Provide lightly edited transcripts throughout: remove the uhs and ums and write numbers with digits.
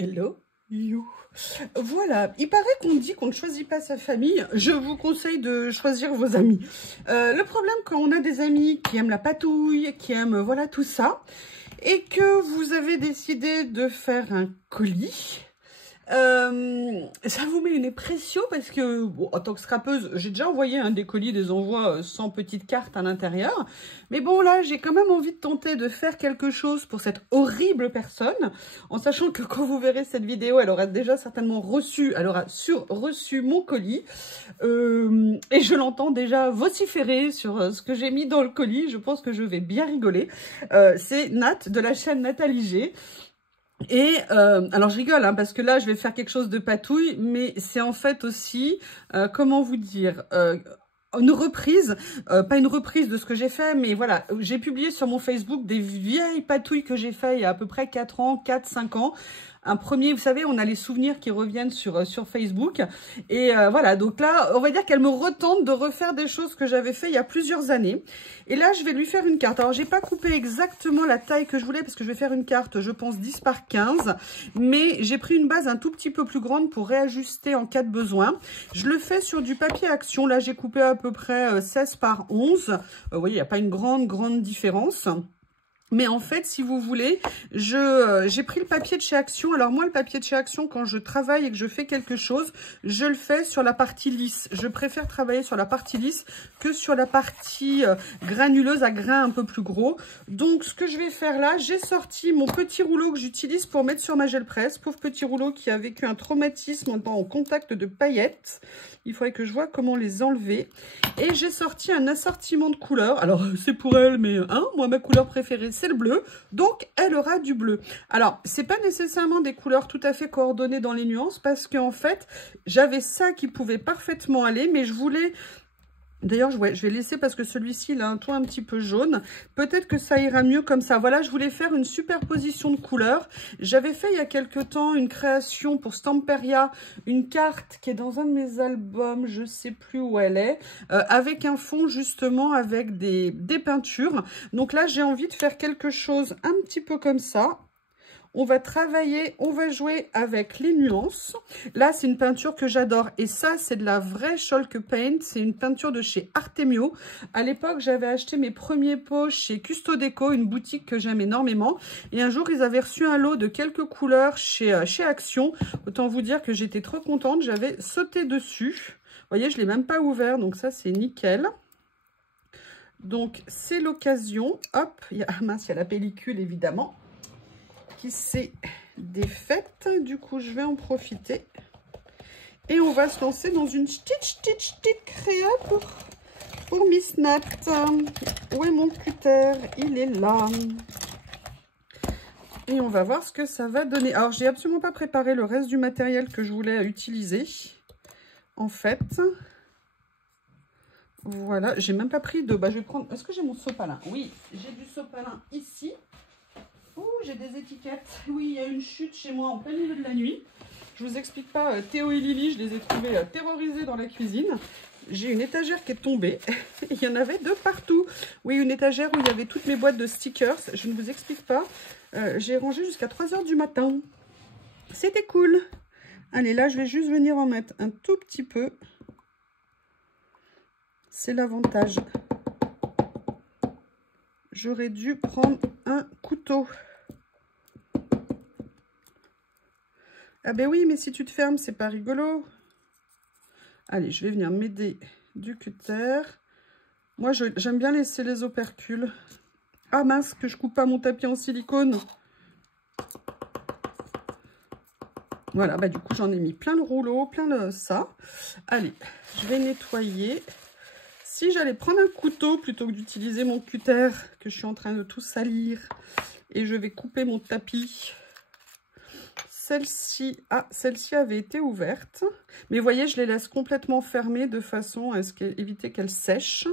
Hello you. Voilà, il paraît qu'on dit qu'on ne choisit pas sa famille. Je vous conseille de choisir vos amis. Le problème quand on a des amis qui aiment la patouille, qui aiment voilà tout ça, et que vous avez décidé de faire un colis, ça vous met une pression parce que, bon, en tant que scrapeuse, j'ai déjà envoyé des colis, des envois sans petite carte à l'intérieur. Mais bon, là, j'ai quand même envie de tenter de faire quelque chose pour cette horrible personne, en sachant que quand vous verrez cette vidéo, elle aura déjà certainement reçu, elle aura reçu mon colis. Et je l'entends déjà vociférer sur ce que j'ai mis dans le colis. Je pense que je vais bien rigoler. C'est Nat de la chaîne Nathalie G. Et alors je rigole parce que là je vais faire quelque chose de patouille, mais c'est en fait aussi, comment vous dire, une reprise, pas une reprise de ce que j'ai fait, mais voilà, j'ai publié sur mon Facebook des vieilles patouilles que j'ai fait il y a à peu près 4 ans, 4-5 ans. Un premier, vous savez, on a les souvenirs qui reviennent sur Facebook. Et voilà, donc là, on va dire qu'elle me retente de refaire des choses que j'avais fait il y a plusieurs années. Et là, je vais lui faire une carte. Alors, j'ai pas coupé exactement la taille que je voulais parce que je vais faire une carte, je pense, 10 par 15. Mais j'ai pris une base un tout petit peu plus grande pour réajuster en cas de besoin. Je le fais sur du papier action. Là, j'ai coupé à peu près 16 par 11. Vous voyez, il n'y a pas une grande différence. Mais en fait, si vous voulez, j'ai pris le papier de chez Action. Alors moi, le papier de chez Action, quand je travaille et que je fais quelque chose, je le fais sur la partie lisse. Je préfère travailler sur la partie lisse que sur la partie granuleuse à grains un peu plus gros. Donc, ce que je vais faire là, j'ai sorti mon petit rouleau que j'utilise pour mettre sur ma gel presse. Pauvre petit rouleau qui a vécu un traumatisme en contact de paillettes. Il faudrait que je vois comment les enlever. Et j'ai sorti un assortiment de couleurs. Alors, c'est pour elle, mais moi, ma couleur préférée, c'est le bleu. Donc, elle aura du bleu. Alors, c'est pas nécessairement des couleurs tout à fait coordonnées dans les nuances parce qu'en fait, j'avais ça qui pouvait parfaitement aller, mais je voulais... D'ailleurs, je vais laisser parce que celui-ci, il a un ton un petit peu jaune. Peut-être que ça ira mieux comme ça. Voilà, je voulais faire une superposition de couleurs. J'avais fait il y a quelque temps une création pour Stamperia, une carte qui est dans un de mes albums, je ne sais plus où elle est, avec un fond justement avec des peintures. Donc là, j'ai envie de faire quelque chose un petit peu comme ça. On va travailler, on va jouer avec les nuances. Là, c'est une peinture que j'adore. Et ça, c'est de la vraie Chalk Paint. C'est une peinture de chez Artemio. À l'époque, j'avais acheté mes premiers pots chez Custo Déco, une boutique que j'aime énormément. Et un jour, ils avaient reçu un lot de quelques couleurs chez Action. Autant vous dire que j'étais trop contente. J'avais sauté dessus. Vous voyez, je ne l'ai même pas ouvert. Donc ça, c'est nickel. Donc, c'est l'occasion. Hop, mince, il y a la pellicule, évidemment, qui s'est défaite. Du coup, je vais en profiter. Et on va se lancer dans une petite créa pour Miss Nat. Où est mon cutter? Il est là. Et on va voir ce que ça va donner. Alors, j'ai absolument pas préparé le reste du matériel que je voulais utiliser. En fait, voilà. J'ai même pas pris de... je vais prendre... Est-ce que j'ai mon sopalin? Oui, j'ai du sopalin ici. J'ai des étiquettes. Oui, il y a une chute chez moi en plein milieu de la nuit. Je vous explique pas, Théo et Lily, je les ai trouvés terrorisés dans la cuisine. J'ai une étagère qui est tombée. Il y en avait de partout. Oui, une étagère où il y avait toutes mes boîtes de stickers. Je ne vous explique pas. J'ai rangé jusqu'à 3 h du matin. C'était cool. Allez, là, je vais juste venir en mettre un tout petit peu. C'est l'avantage. J'aurais dû prendre un couteau. Ah ben oui, mais si tu te fermes, c'est pas rigolo. Allez, je vais venir m'aider du cutter. Moi, j'aime bien laisser les opercules. Ah mince, que je coupe pas mon tapis en silicone. Voilà, du coup, j'en ai mis plein le rouleau, plein de ça. Allez, je vais nettoyer. Si j'allais prendre un couteau plutôt que d'utiliser mon cutter, que je suis en train de tout salir, et je vais couper mon tapis. Celle-ci avait été ouverte. Mais vous voyez, je les laisse complètement fermées de façon à éviter qu'elles sèchent.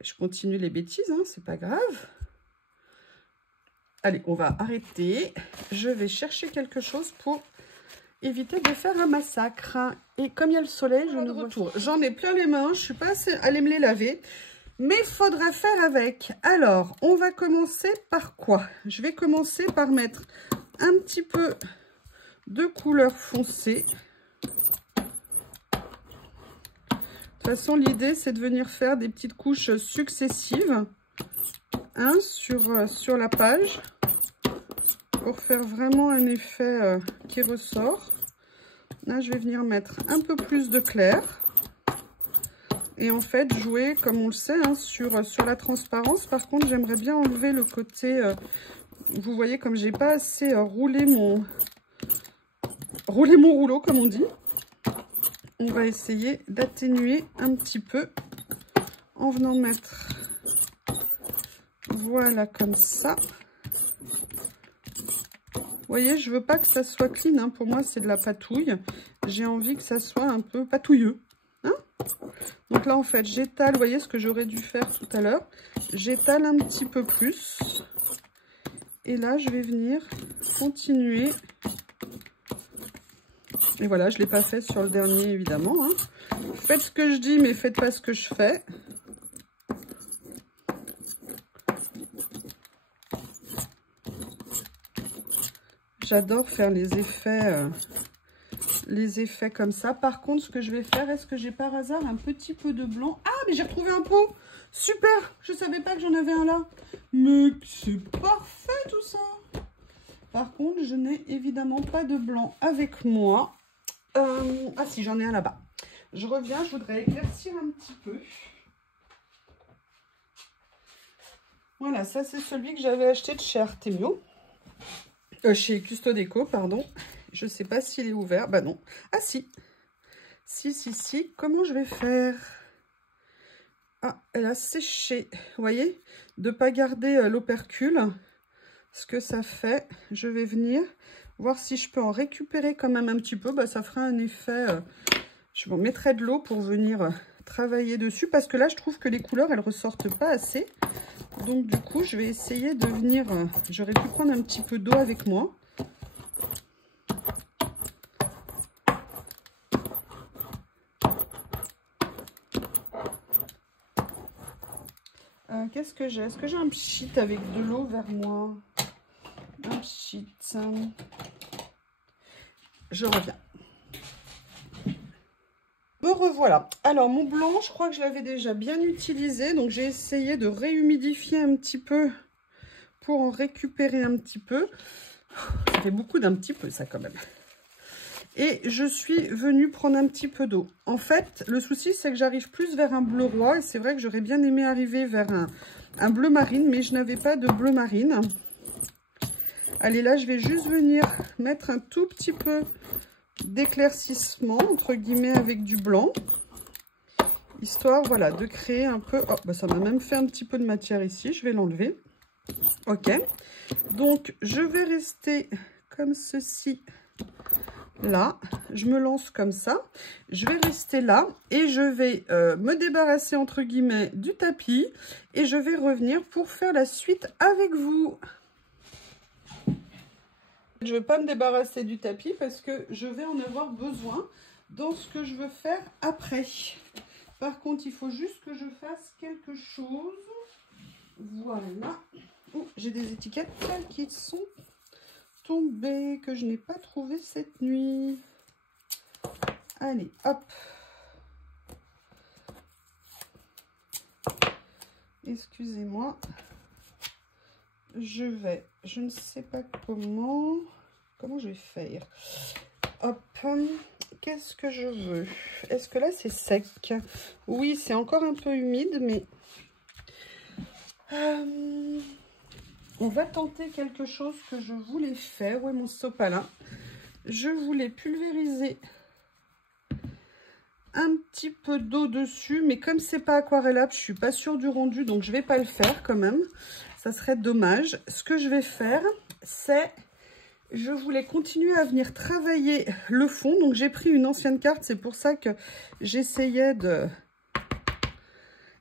Je continue les bêtises, c'est pas grave. Allez, on va arrêter. Je vais chercher quelque chose pour éviter de faire un massacre. Et comme il y a le soleil, je ne retourne. J'en ai plein les mains, je suis pas allée me les laver. Mais il faudra faire avec. Alors, on va commencer par quoi? Je vais commencer par mettre un petit peu de couleur foncée. De toute façon, l'idée, c'est de venir faire des petites couches successives hein, sur la page pour faire vraiment un effet qui ressort. Là, je vais venir mettre un peu plus de clair. Et en fait, jouer, comme on le sait, hein, sur la transparence. Par contre, j'aimerais bien enlever le côté... vous voyez, comme j'ai pas assez roulé mon rouleau, comme on dit. On va essayer d'atténuer un petit peu en venant mettre... Voilà, comme ça. Vous voyez, je veux pas que ça soit clean. Hein. Pour moi, c'est de la patouille. J'ai envie que ça soit un peu patouilleux. Hein? Donc là, en fait, j'étale. Vous voyez ce que j'aurais dû faire tout à l'heure. J'étale un petit peu plus. Et là, je vais venir continuer. Et voilà, je ne l'ai pas fait sur le dernier, évidemment. Hein. Faites ce que je dis, mais faites pas ce que je fais. J'adore faire les effets comme ça. Par contre, ce que je vais faire, est-ce que j'ai par hasard un petit peu de blanc? Ah, mais j'ai retrouvé un pot. Super, je ne savais pas que j'en avais un là. Mais c'est parfait tout ça. Par contre, je n'ai évidemment pas de blanc avec moi. Ah si, j'en ai un là-bas. Je reviens, je voudrais éclaircir un petit peu. Voilà, ça c'est celui que j'avais acheté de chez Artemio. Chez Custodeco, pardon. Je ne sais pas s'il est ouvert. Bah non. Ah si. Si. Comment je vais faire? Ah, elle a séché. Vous voyez? De ne pas garder l'opercule. Ce que ça fait. Je vais venir voir si je peux en récupérer quand même un petit peu. Bah, ça fera un effet... je m'en mettrai de l'eau pour venir travailler dessus. Parce que là, je trouve que les couleurs, elles ressortent pas assez. Donc du coup, je vais essayer de venir... j'aurais pu prendre un petit peu d'eau avec moi. Qu'est-ce que j'ai? Est-ce que j'ai un pchit avec de l'eau vers moi? Un pchit. Je reviens. Me revoilà. Alors, mon blanc, je crois que je l'avais déjà bien utilisé. Donc, j'ai essayé de réhumidifier un petit peu pour en récupérer un petit peu. Ça fait beaucoup d'un petit peu, ça, quand même. Et je suis venue prendre un petit peu d'eau. En fait, le souci, c'est que j'arrive plus vers un bleu roi. Et c'est vrai que j'aurais bien aimé arriver vers un bleu marine, mais je n'avais pas de bleu marine. Allez, là, je vais juste venir mettre un tout petit peu d'éclaircissement, entre guillemets, avec du blanc. Histoire, voilà, de créer un peu... Oh, bah ça m'a même fait un petit peu de matière ici. Je vais l'enlever. Ok. Donc, je vais rester comme ceci. Là, je me lance comme ça. Je vais rester là et je vais me débarrasser, entre guillemets, du tapis. Et je vais revenir pour faire la suite avec vous. Je ne veux pas me débarrasser du tapis parce que je vais en avoir besoin dans ce que je veux faire après. Par contre, il faut juste que je fasse quelque chose. Voilà. Oh, j'ai des étiquettes qui sont tombées, que je n'ai pas trouvées cette nuit. Allez, hop. Excusez-moi. Je ne sais pas comment je vais faire. Hop. Qu'est-ce que je veux? Est-ce que là c'est sec? Oui, c'est encore un peu humide, mais on va tenter quelque chose que je voulais faire. Où est mon sopalin? Je voulais pulvériser un petit peu d'eau dessus, mais comme c'est pas aquarellable, je suis pas sûre du rendu, donc je vais pas le faire quand même. Ça serait dommage. Ce que je vais faire, c'est... Je voulais continuer à venir travailler le fond. Donc, j'ai pris une ancienne carte. C'est pour ça que j'essayais de...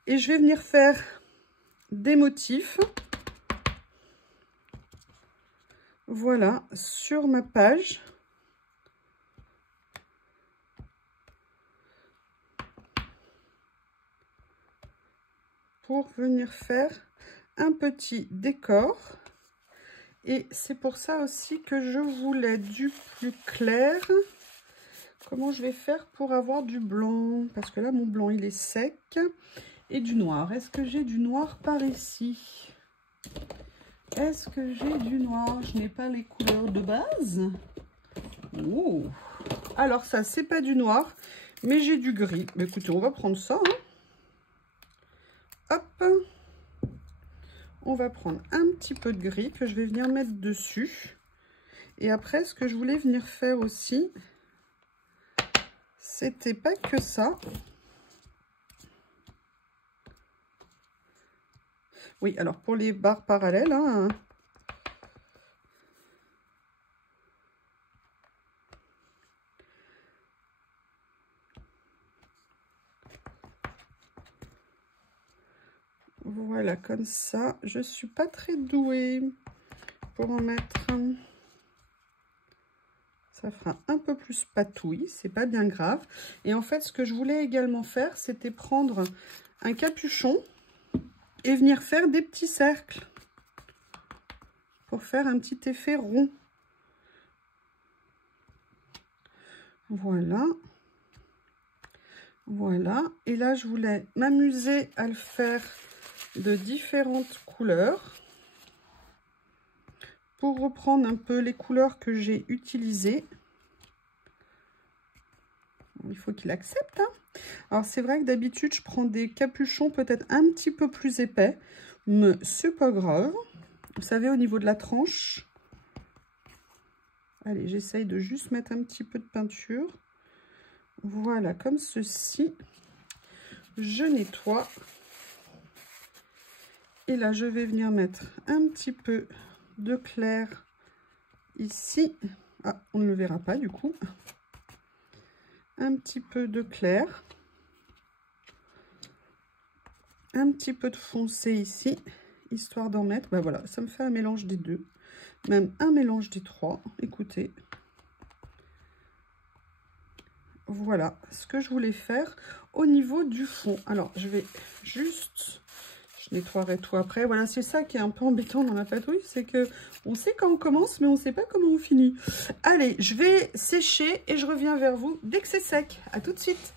Et je vais venir faire des motifs. Voilà, sur ma page. Pour venir faire un petit décor. Et c'est pour ça aussi que je voulais du plus clair. Comment je vais faire pour avoir du blanc? Parce que là, mon blanc, il est sec. Et du noir. Est-ce que j'ai du noir par ici? Est-ce que j'ai du noir? Je n'ai pas les couleurs de base. Oh. Alors ça, c'est pas du noir, mais j'ai du gris. Mais écoutez, on va prendre ça. Hein. Hop. On va prendre un petit peu de gris que je vais venir mettre dessus. Et après, ce que je voulais venir faire aussi, c'était pas que ça. Oui, alors pour les barres parallèles, hein, voilà, comme ça. Je suis pas très douée pour en mettre. Ça fera un peu plus patouille, c'est pas bien grave. Et en fait, ce que je voulais également faire, c'était prendre un capuchon et venir faire des petits cercles pour faire un petit effet rond. Voilà. Voilà. Et là, je voulais m'amuser à le faire de différentes couleurs pour reprendre un peu les couleurs que j'ai utilisées. Il faut qu'il accepte. Hein. Alors, c'est vrai que d'habitude, je prends des capuchons peut-être un petit peu plus épais, mais c'est pas grave. Vous savez, au niveau de la tranche. Allez, j'essaye de juste mettre un petit peu de peinture. Voilà, comme ceci. Je nettoie. Et là, je vais venir mettre un petit peu de clair ici. Ah, on ne le verra pas du coup. Un petit peu de clair. Un petit peu de foncé ici, histoire d'en mettre. Ben voilà, ça me fait un mélange des deux. Même un mélange des trois. Écoutez. Voilà ce que je voulais faire au niveau du fond. Alors, je vais juste... Je nettoierai tout après. Voilà, c'est ça qui est un peu embêtant dans la patouille, c'est que on sait quand on commence, mais on ne sait pas comment on finit. Allez, je vais sécher et je reviens vers vous dès que c'est sec. À tout de suite.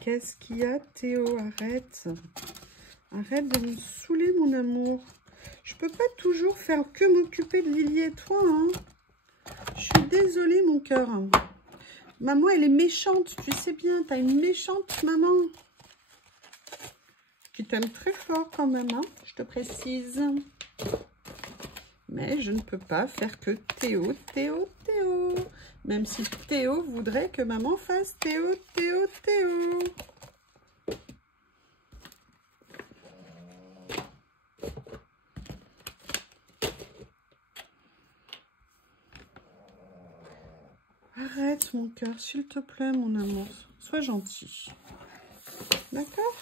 Qu'est-ce qu'il y a, Théo? Arrête. Arrête de me saouler, mon amour. Je peux pas toujours faire que m'occuper de Lily et toi. Hein. Je suis désolée, mon cœur. Maman, elle est méchante. Tu sais bien, tu as une méchante maman. Qui t'aime très fort quand même, hein, je te précise. Mais je ne peux pas faire que Théo, Théo, Théo. Même si Théo voudrait que maman fasse Théo, Théo, Théo. Arrête mon cœur, s'il te plaît mon amour. Sois gentil. D'accord ?